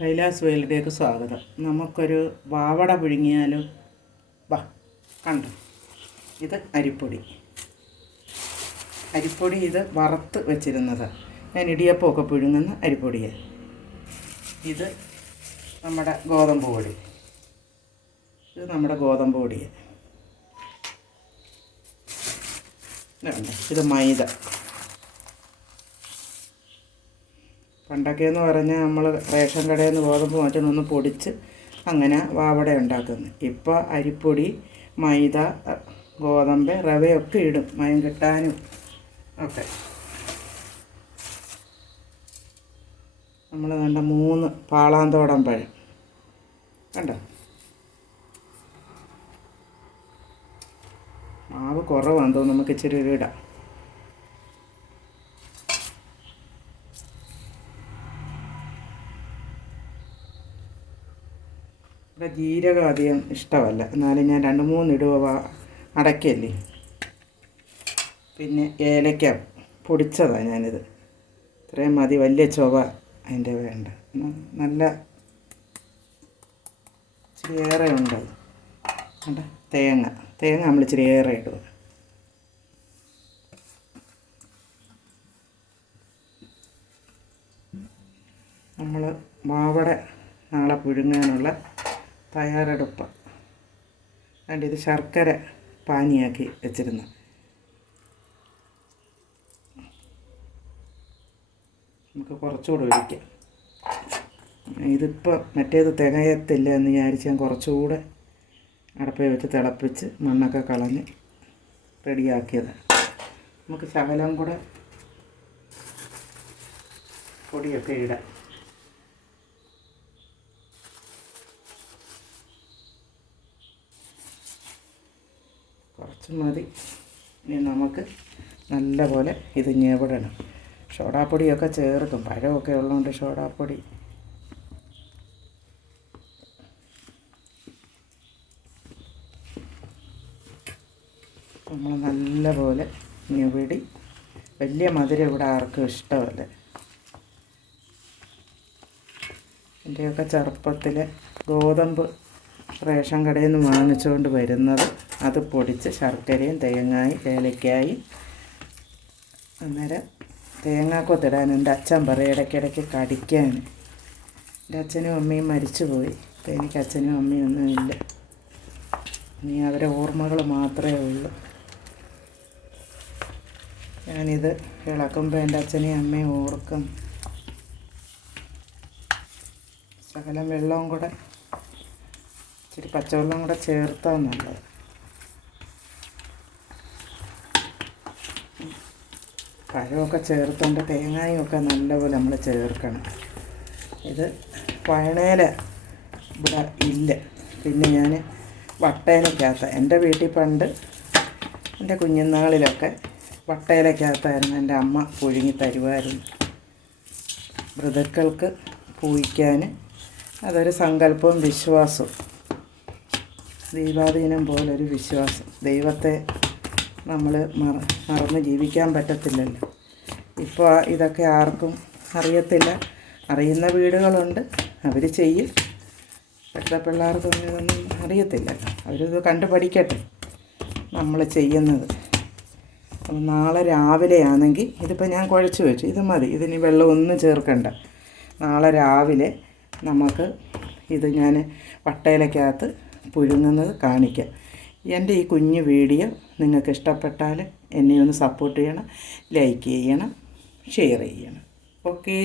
കൈലാസ് വേലിലേക്ക് സ്വാഗതം. നമുക്കൊരു വാവട പുഴുങ്ങിയാലോ? വാ, കണ്ടോ, ഇത് അരിപ്പൊടി. ഇത് വറുത്ത് വെച്ചിരുന്നത്. ഞാൻ ഇടിയപ്പമൊക്കെ പുഴുങ്ങുന്ന അരിപ്പൊടിയാണ്. ഇത് നമ്മുടെ ഗോതമ്പ് പൊടി. ഇത് മൈദ. പണ്ടൊക്കെയെന്ന് പറഞ്ഞാൽ നമ്മൾ റേഷൻ കടയിൽ നിന്ന് ഗോതമ്പ് മാറ്റുന്നൊന്ന് പൊടിച്ച് അങ്ങനെ വാവട ഉണ്ടാക്കുന്നു. ഇപ്പോൾ അരിപ്പൊടി, മൈദ, ഗോതമ്പ്, റവയൊക്കെ ഇടും മയം കിട്ടാനും ഒക്കെ. നമ്മൾ കണ്ട 3 പാളാന്തോടൻ പഴം കണ്ടോ. മാവ് കുറവാണെന്ന് തോന്നുന്നു, നമുക്ക് ഇച്ചിരി ഇടാം. ഇവിടെ ജീരകം അധികം ഇഷ്ടമല്ല, എന്നാലും ഞാൻ 2-3 ഇടുക, അടയ്ക്കല്ലേ. പിന്നെ ഏലക്ക പൊടിച്ചതാണ് ഞാനിത്. ഇത്രയും മതി, വലിയ ചൊവ അതിൻ്റെ വേണ്ട. നല്ല ഇച്ചിരി ഏറെ ഉണ്ട്. കണ്ട, തേങ്ങ നമ്മൾ ഇച്ചിരി ഏറെ ഇടുക. നമ്മൾ വാവട നാളെ പുഴുങ്ങാനുള്ള തയ്യാറെടുപ്പ്. അതുകൊണ്ട് ഇത് ശർക്കര പാനിയാക്കി വെച്ചിരുന്നു. നമുക്ക് കുറച്ചുകൂടെ ഒഴിക്കാം. ഇതിപ്പോൾ മറ്റേത് തികയത്തില്ല എന്ന് വിചാരിച്ച് ഞാൻ കുറച്ചുകൂടെ അടപ്പയിൽ വെച്ച് തിളപ്പിച്ച് മണ്ണൊക്കെ കളഞ്ഞ് റെഡിയാക്കിയത്. നമുക്ക് ശകലം കൂടെ പൊടിയൊക്കെ ഇടാം. കുറച്ച് മതി. ഇനി നമുക്ക് നല്ലപോലെ ഇത് ഞെവിടണം. സോഡാപ്പൊടിയൊക്കെ ചേർക്കും, പഴമൊക്കെ ഉള്ളതുകൊണ്ട് സോഡാപ്പൊടി. നമ്മൾ നല്ലപോലെ ഞെവിടി. വലിയ മധുരം ഇവിടെ ആർക്കും ഇഷ്ടമല്ല. എൻ്റെയൊക്കെ ചെറുപ്പത്തിൽ ഗോതമ്പ് റേഷൻ കടയിൽ നിന്ന് വാങ്ങിച്ചുകൊണ്ട് വരുന്നത്, അത് പൊടിച്ച് ശർക്കരയും തേങ്ങയും ഏലക്കായും, അന്നേരം തേങ്ങാക്കൊത്തിടാൻ എൻ്റെ അച്ഛൻ പറയും ഇടയ്ക്കിടയ്ക്ക് കടിക്കാൻ. എൻ്റെ അച്ഛനും അമ്മയും മരിച്ചു പോയി. അപ്പോൾ എനിക്ക് അച്ഛനും അമ്മയും ഒന്നുമില്ല. ഇനി അവരെ ഓർമ്മകൾ മാത്രമേ ഉള്ളൂ. ഞാനിത് ഇളക്കുമ്പോൾ എൻ്റെ അച്ഛനെയും അമ്മയും ഓർക്കും. ശകലം വെള്ളവും കൂടെ, ഇച്ചിരി പച്ചവെള്ളം കൂടെ ചേർത്താൽ നല്ലത്. പഴമൊക്കെ ചേർത്തുകൊണ്ട് തേങ്ങയും ഒക്കെ നല്ലപോലെ നമ്മൾ ചേർക്കണം. ഇത് വയണേല ഇവിടെ ഇല്ല. പിന്നെ ഞാൻ വട്ടയിലക്കകത്ത്, എൻ്റെ വീട്ടിൽ പണ്ട് എൻ്റെ കുഞ്ഞുനാളിലൊക്കെ വട്ടയിലക്കകത്തായിരുന്നു എൻ്റെ അമ്മ പുഴുങ്ങി തരുമായിരുന്നു. മൃതുക്കൾക്ക് പൂയിക്കാൻ അതൊരു സങ്കല്പവും വിശ്വാസവും. ദൈവാധീനം പോലൊരു വിശ്വാസം. ദൈവത്തെ നമ്മൾ മറന്ന് ജീവിക്കാൻ പറ്റത്തില്ലല്ലോ. ഇപ്പോൾ ഇതൊക്കെ ആർക്കും അറിയത്തില്ല. അറിയുന്ന വീടുകളുണ്ട്, അവർ ചെയ്യും. ഇപ്പോഴത്തെ പിള്ളേർക്കൊന്നും ഇതൊന്നും അറിയത്തില്ലല്ലോ. അവരിത് കണ്ടു പഠിക്കട്ടെ നമ്മൾ ചെയ്യുന്നത്. അപ്പം നാളെ രാവിലെ ആണെങ്കിൽ, ഇതിപ്പോൾ ഞാൻ കുഴച്ച് വെച്ചു, ഇത് മതി. ഇതിന് വെള്ളമൊന്നും ചേർക്കണ്ട. നാളെ രാവിലെ നമുക്ക് ഇത് ഞാൻ വട്ടയിലക്കകത്ത് പുഴുങ്ങുന്നത് കാണിക്കാം. എൻ്റെ ഈ കുഞ്ഞു വീഡിയോ നിങ്ങൾക്ക് ഇഷ്ടപ്പെട്ടാൽ എന്നെ ഒന്ന് സപ്പോർട്ട് ചെയ്യണം, ലൈക്ക് ചെയ്യണം, ഷെയർ ചെയ്യണം. ഓക്കേ.